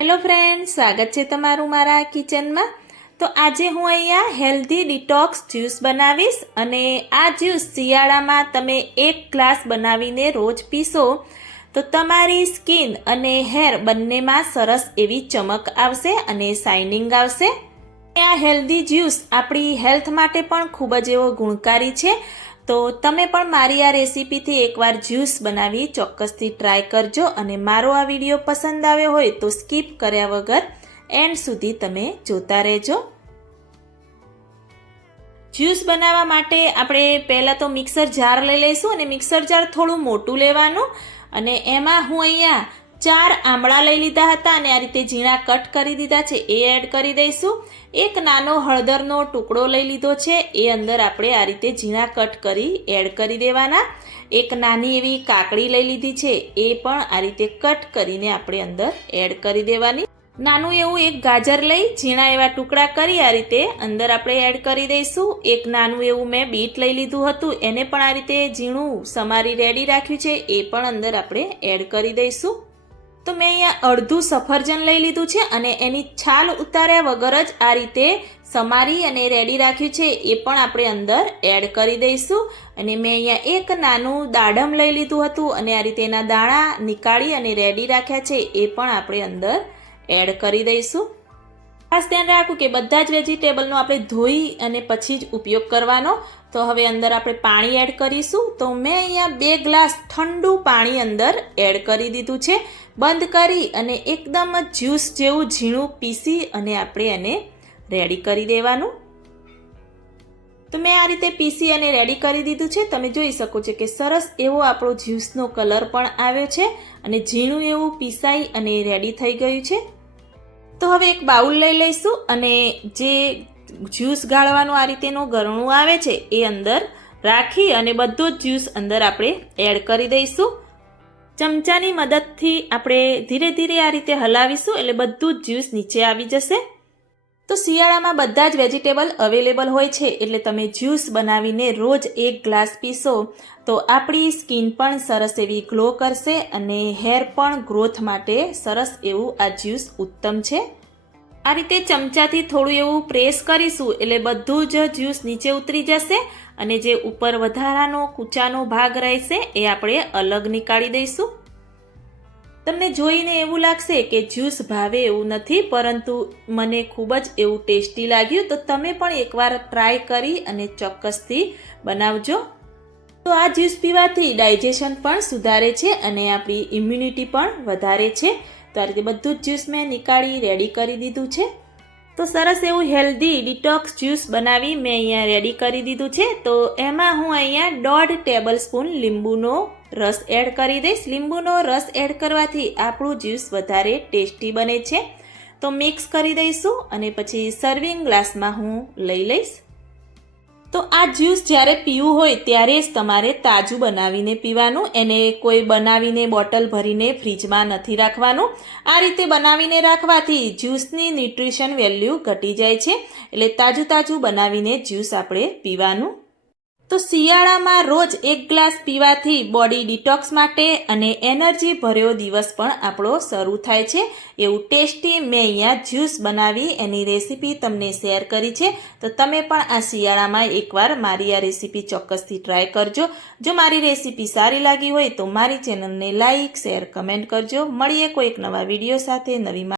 Hello friend સ્વાગત છે તમારું મારા કિચનમાં. તો આજે હું અહીંયા હેલ્ધી ડિટોક્સ જ્યુસ બનાવીશ અને આ જ્યુસ શિયાળામાં તમે એક ગ્લાસ બનાવીને રોજ પીશો, તો તમારી સ્કિન અને હેર બંનેમાં સરસ એવી ચમક આવશે અને શાઇનિંગ આવશે. આ હેલ્ધી જ્યુસ આપણી હેલ્થ માટે પણ ખૂબ જ એવો ગુણકારી છે તો તમે પણ મારી આ રેસીપીથી એકવાર જ્યુસ બનાવી ચોક્કસથી ટ્રાય કરજો અને મારો આ વીડિયો પસંદ આવ્યો હોય તો સ્કીપ કર્યા વગર એન્ડ સુધી તમે જોતા રહેજો. જ્યુસ બનાવવા માટે આપણે પહેલાં તો મિક્સર જાર લઈ લઈશું અને મિક્સર જાર થોડું મોટું લેવાનું અને એમાં હું અહીંયા ચાર આંબળા લઈ લીધા હતા અને આ રીતે ઝીણા કટ કરી દીધા છે. એ એડ કરી દઈશું. એક નાનો હળદરનો ટુકડો લઈ લીધો છે. એ અંદર આપણે આ રીતે ઝીણા કટ કરી એડ કરી દેવાના. એક નાની એવી કાકડી લઈ લીધી છે. એ પણ આ રીતે કટ કરીને આપણે અંદર એડ કરી દેવાની. નાનું એવું એક ગાજર લઈ ઝીણા એવા ટુકડા કરી આ રીતે અંદર આપણે એડ કરી દઈશું. એક નાનું એવું મેં બીટ લઈ લીધું હતું. એને પણ આ રીતે ઝીણું સમારી રેડી રાખ્યું છે. એ પણ અંદર આપણે એડ કરી દઈશું. તો મેં અહીંયા અડધું સફરજન લઈ લીધું છે અને એની છાલ ઉતાર્યા વગર જ આ રીતે સમારી અને રેડી રાખ્યું છે. એ પણ આપણે અંદર એડ કરી દઈશું. અને મેં અહીંયા એક નાનું દાડમ લઈ લીધું હતું અને આ રીતે એના દાણા નીકાળી અને રેડી રાખ્યા છે. એ પણ આપણે અંદર એડ કરી દઈશું. ખાસ ધ્યાન રાખવું કે બધા જ વેજીટેબલનો આપણે ધોઈ અને પછી જ ઉપયોગ કરવાનો. તો હવે અંદર આપણે પાણી એડ કરીશું. તો મેં અહીંયા બે ગ્લાસ ઠંડુ પાણી અંદર એડ કરી દીધું છે. બંધ કરી અને એકદમ જ્યુસ જેવું ઝીણું પીસી અને આપણે એને રેડી કરી દેવાનું. તો મેં આ રીતે પીસી અને રેડી કરી દીધું છે. તમે જોઈ શકો છો કે સરસ એવો આપણો જ્યુસનો કલર પણ આવ્યો છે અને ઝીણું એવું પીસાઈ અને રેડી થઈ ગયું છે. તો હવે એક બાઉલ લઈ લઈશું અને જે જ્યુસ ગાળવાનું આ રીતેનું ગરણું આવે છે એ અંદર રાખી અને બધો જ જ્યુસ અંદર આપણે એડ કરી દઈશું. ચમચાની મદદથી આપણે ધીરે ધીરે આ રીતે હલાવીશું એટલે બધું જ જ્યુસ નીચે આવી જશે. તો શિયાળામાં બધા જ વેજીટેબલ અવેલેબલ હોય છે એટલે તમે જ્યુસ બનાવીને રોજ એક ગ્લાસ પીશો તો આપણી સ્કિન પણ સરસ એવી ગ્લો કરશે અને હેર પણ ગ્રોથ માટે સરસ એવું આ જ્યુસ ઉત્તમ છે. આ રીતે ચમચાથી થોડું એવું પ્રેસ કરીશું એટલે બધું જ જ્યુસ નીચે ઉતરી જશે અને જે ઉપર વધારાનો કૂચાનો ભાગ રહેશે એ આપણે અલગ નીકાળી દઈશું. તમને જોઈને એવું લાગશે કે જ્યુસ ભાવે એવું નથી, પરંતુ મને ખૂબ જ એવું ટેસ્ટી લાગ્યું. તો તમે પણ એકવાર ટ્રાય કરી અને ચોક્કસથી બનાવજો. તો આ જ્યુસ પીવાથી ડાયજેશન પણ સુધારે છે અને આપણી ઇમ્યુનિટી પણ વધારે છે. તો આ બધું જ જ્યુસ મેં નીકાળી, રેડી કરી દીધું છે. તો સરસ એવું હેલ્ધી ડિટોક્સ જ્યુસ બનાવી મેં અહીંયા રેડી કરી દીધું છે. તો એમાં હું અહીંયા દોઢ ટેબલ સ્પૂન લીંબુનો રસ એડ કરી દઈશ. લીંબુનો રસ એડ કરવાથી આપણું જ્યુસ વધારે ટેસ્ટી બને છે. તો મિક્સ કરી દઈશું અને પછી સર્વિંગ ગ્લાસમાં હું લઈ લઈશ. તો આ જ્યુસ જ્યારે પીવું હોય ત્યારે જ તમારે તાજું બનાવીને પીવાનું, એને કોઈ બનાવીને બોટલ ભરીને ફ્રીજમાં નથી રાખવાનું. આ રીતે બનાવીને રાખવાથી જ્યુસની ન્યુટ્રિશન વેલ્યુ ઘટી જાય છે. એટલે તાજું તાજું બનાવીને જ્યુસ આપણે પીવાનું. તો શિયાળામાં રોજ એક ગ્લાસ પીવાથી બોડી ડિટોક્સ માટે અને એનર્જી ભર્યો દિવસ પણ આપણો શરૂ થાય છે. એવું ટેસ્ટી મેં અહીંયા જ્યુસ બનાવી, એની રેસીપી તમને શેર કરી છે. તો તમે પણ આ શિયાળામાં એકવાર મારી આ રેસીપી ચોક્કસથી ટ્રાય કરજો. જો મારી રેસીપી સારી લાગી હોય તો મારી ચેનલને લાઇક શેર, કમેન્ટ કરજો. મળીએ કોઈક નવા વીડિયો સાથે નવી